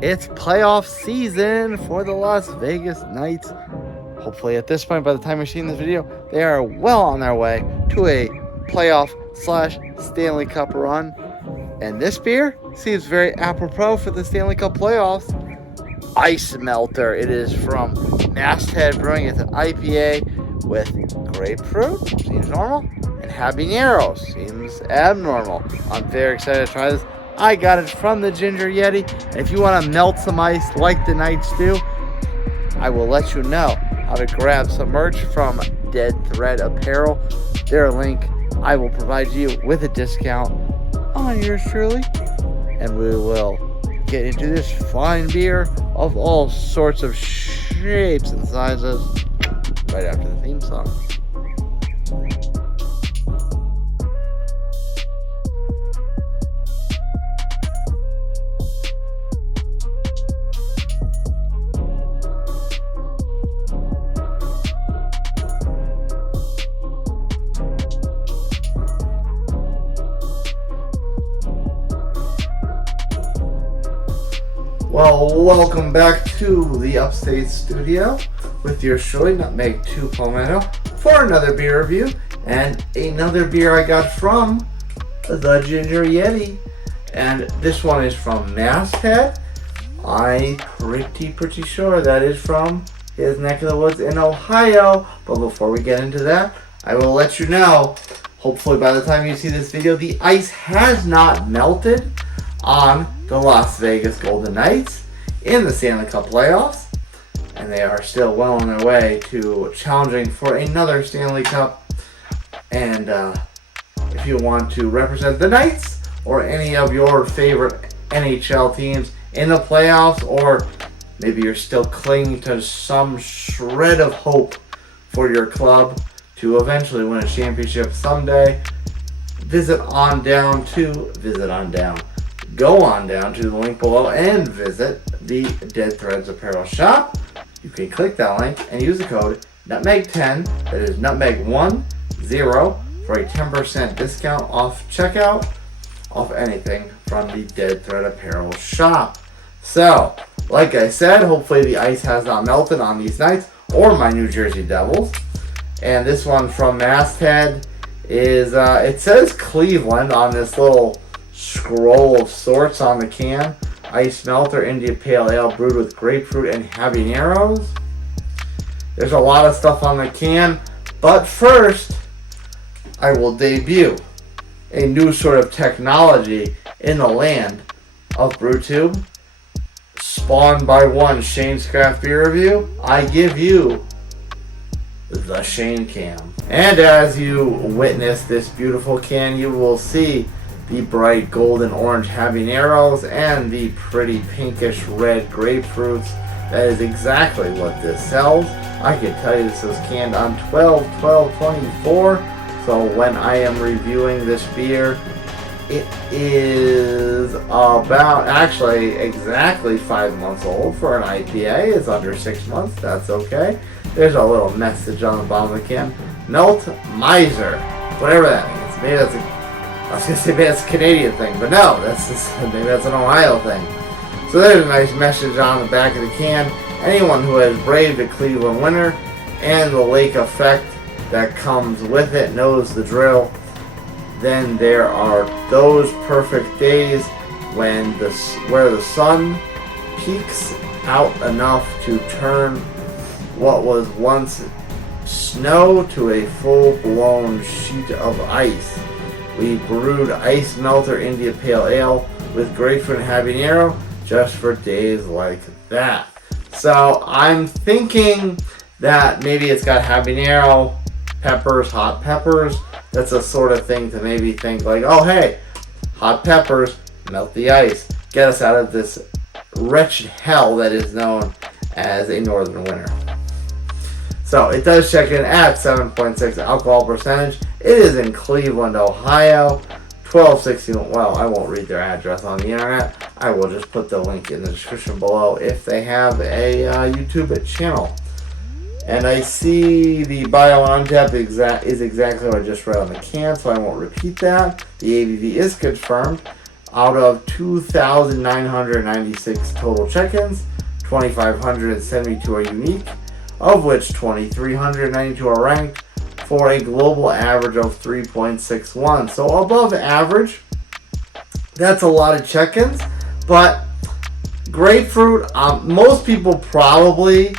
It's playoff season for the Las Vegas Knights. Hopefully at this point, by the time you're seeing this video, they are well on their way to a playoff / Stanley Cup run. And this beer seems very apropos for the Stanley Cup playoffs. Ice Melter. It is from Masthead Brewing. It's an IPA with grapefruit, seems normal, and habaneros, seems abnormal. I'm very excited to try this. I got it from the Ginger Yeti. And if you want to melt some ice like the Knights do, I will let you know how to grab some merch from Dead Thread Apparel. Their link, I will provide you with a discount on yours truly. And we will get into this fine beer of all sorts of shapes and sizes right after the theme song. Well, welcome back to the Upstate Studio with your Shoy Nutmeg 2 Palmetto for another beer review and another beer I got from the Ginger Yeti. And this one is from Masthead. I'm pretty sure that is from his neck of the woods in Ohio. But before we get into that, I will let you know, hopefully by the time you see this video, the ice has not melted on the Las Vegas Golden Knights in the Stanley Cup playoffs, and they are still well on their way to challenging for another Stanley Cup. And if you want to represent the Knights or any of your favorite NHL teams in the playoffs, or maybe you're still clinging to some shred of hope for your club to eventually win a championship someday, go on down to the link below and visit the Dead Threads Apparel shop. You can click that link and use the code NUTMEG10, that is NUTMEG10, for a 10% discount off checkout off anything from the Dead Thread Apparel shop. So, like I said, hopefully the ice has not melted on these Knights or my New Jersey Devils. And this one from Masthead is, it says Cleveland on this little scroll of sorts on the can. Ice Melter India Pale Ale brewed with grapefruit and habaneros. There's a lot of stuff on the can, but first I will debut a new sort of technology in the land of BrewTube. Spawned by one Shane's Craft Beer Review, I give you the Shane Cam. And as you witness this beautiful can, you will see the bright golden orange habaneros and the pretty pinkish red grapefruits. That is exactly what this sells. I can tell you this was canned on 12/12/24. So when I am reviewing this beer, it is about actually exactly 5 months old for an IPA. It's under 6 months. That's okay. There's a little message on the bottom of the can. Melt Miser. Whatever that means. Maybe that's I was going to say maybe that's a Canadian thing, but no, maybe that's an Ohio thing. So there's a nice message on the back of the can. Anyone who has braved the Cleveland winter and the lake effect that comes with it knows the drill. Then there are those perfect days when where the sun peaks out enough to turn what was once snow to a full-blown sheet of ice. We brewed Ice Melter India Pale Ale with grapefruit and habanero just for days like that. So I'm thinking that maybe it's got habanero, peppers, hot peppers. That's a sort of thing to maybe think like, oh hey, hot peppers, melt the ice, get us out of this wretched hell that is known as a northern winter. So it does check in at 7.6 alcohol percentage. It is in Cleveland, Ohio. 1261. Well, I won't read their address on the internet. I will just put the link in the description below if they have a YouTube channel. And I see the bio on tap is exactly what I just read on the can, so I won't repeat that. The ABV is confirmed out of 2,996 total check-ins. 2,572 are unique, of which 2,392 are ranked, for a global average of 3.61. So above average. That's a lot of check-ins, but grapefruit, most people probably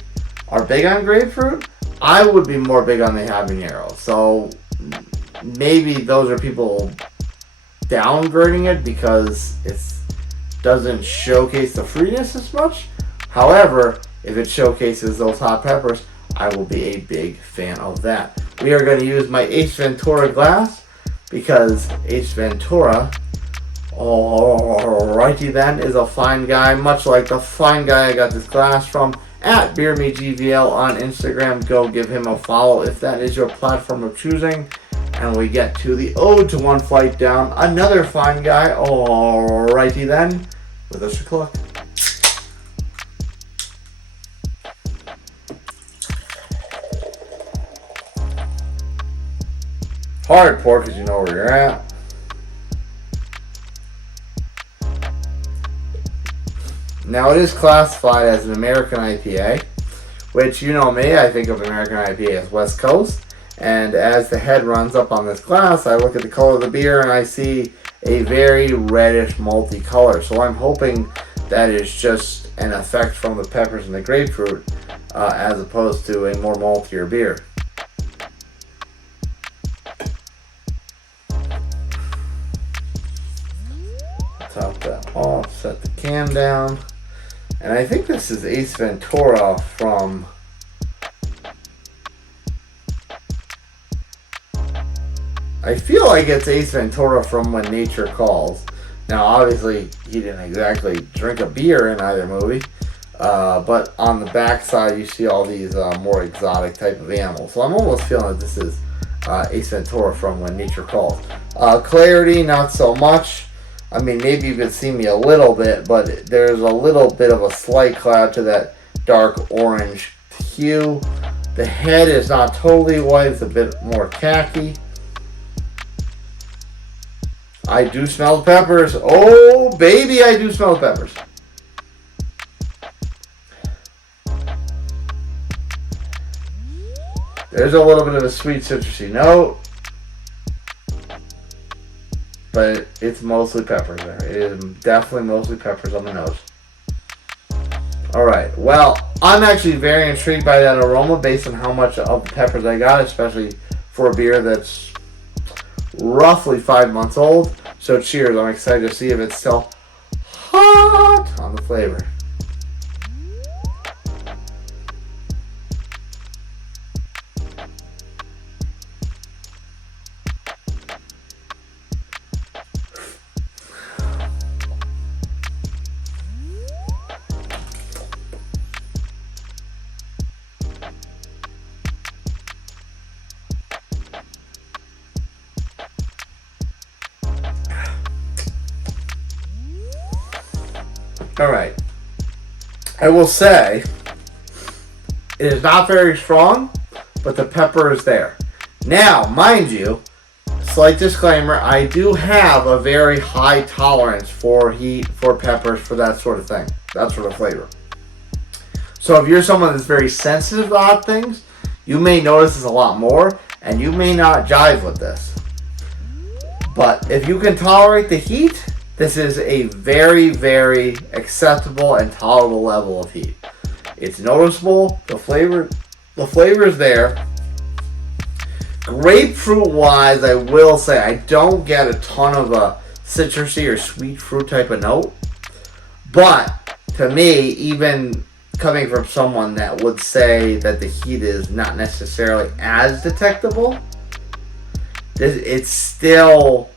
are big on grapefruit. I would be more big on the habanero. So maybe those are people downgrading it because it doesn't showcase the fruitiness as much. However, if it showcases those hot peppers, I will be a big fan of that. We are going to use my Ace Ventura glass because Ace Ventura, alrighty then, is a fine guy, much like the fine guy I got this glass from at BeerMeGVL on Instagram. Go give him a follow if that is your platform of choosing. And we get to the Ode to One Flight Down, another fine guy, alrighty then, with a Chiclook. Hard pour because you know where you're at. Now it is classified as an American IPA, which, you know me, I think of American IPA as West Coast. And as the head runs up on this glass, I look at the color of the beer and I see a very reddish malty color. So I'm hoping that is just an effect from the peppers and the grapefruit as opposed to a more maltier beer. Top that off, set the can down. And I think this is Ace Ventura from... I feel like it's Ace Ventura from When Nature Calls. Now, obviously, he didn't exactly drink a beer in either movie. But on the backside, you see all these more exotic type of animals. So I'm almost feeling that this is Ace Ventura from When Nature Calls. Clarity, not so much. I mean, maybe you can see me a little bit, but there's a little bit of a slight cloud to that dark orange hue. The head is not totally white, it's a bit more khaki. I do smell the peppers. Oh, baby, I do smell the peppers. There's a little bit of a sweet citrusy note. But it's mostly peppers there. It is definitely mostly peppers on the nose. Alright, well, I'm actually very intrigued by that aroma based on how much of the peppers I got, especially for a beer that's roughly 5 months old. So cheers, I'm excited to see if it's still hot on the flavor. Alright, I will say it is not very strong, but the pepper is there. Now, mind you, slight disclaimer, I do have a very high tolerance for heat, for peppers, for that sort of thing, that sort of flavor. So if you're someone that's very sensitive to hot things, you may notice this a lot more, and you may not jive with this. But if you can tolerate the heat, this is a very, very acceptable and tolerable level of heat. It's noticeable. The flavor is there. Grapefruit-wise, I will say I don't get a ton of a citrusy or sweet fruit type of note. But to me, even coming from someone that would say that the heat is not necessarily as detectable, it's still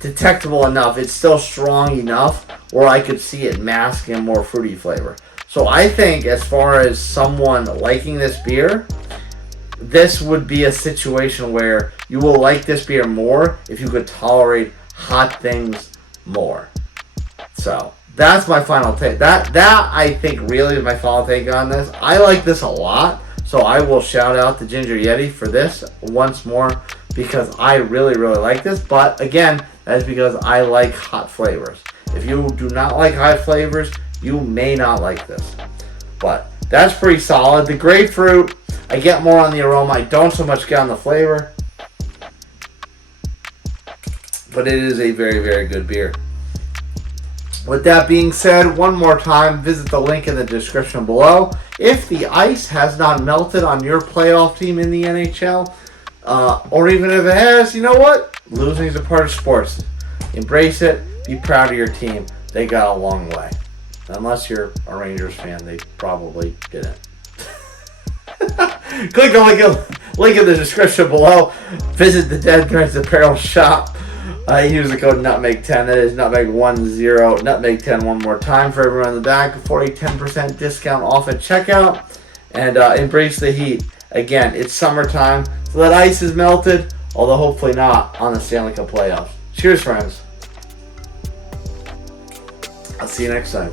detectable enough. It's still strong enough where I could see it masking a more fruity flavor. So I think as far as someone liking this beer, this would be a situation where you will like this beer more if you could tolerate hot things more. So that's my final take. That I think really is my final take on this. I like this a lot, so I will shout out the Ginger Yeti for this once more because I really, really like this. But again, That is because I like hot flavors. If you do not like hot flavors, you may not like this. But that's pretty solid. The grapefruit, I get more on the aroma. I don't so much get on the flavor. But it is a very, very good beer. With that being said, one more time, visit the link in the description below. If the ice has not melted on your playoff team in the NHL, or even if it has, you know what? Losing is a part of sports. Embrace it. Be proud of your team. They got a long way. Unless you're a Rangers fan, they probably didn't. Click the link in the description below. Visit the Dead Threads Apparel shop. Use the code NUTMEG10. That is NUTMEG10. NUTMEG10 one more time for everyone in the back for a 10% discount off at checkout. And embrace the heat. Again, it's summertime, so that ice is melted, although hopefully not on the Stanley Cup playoffs. Cheers, friends. I'll see you next time.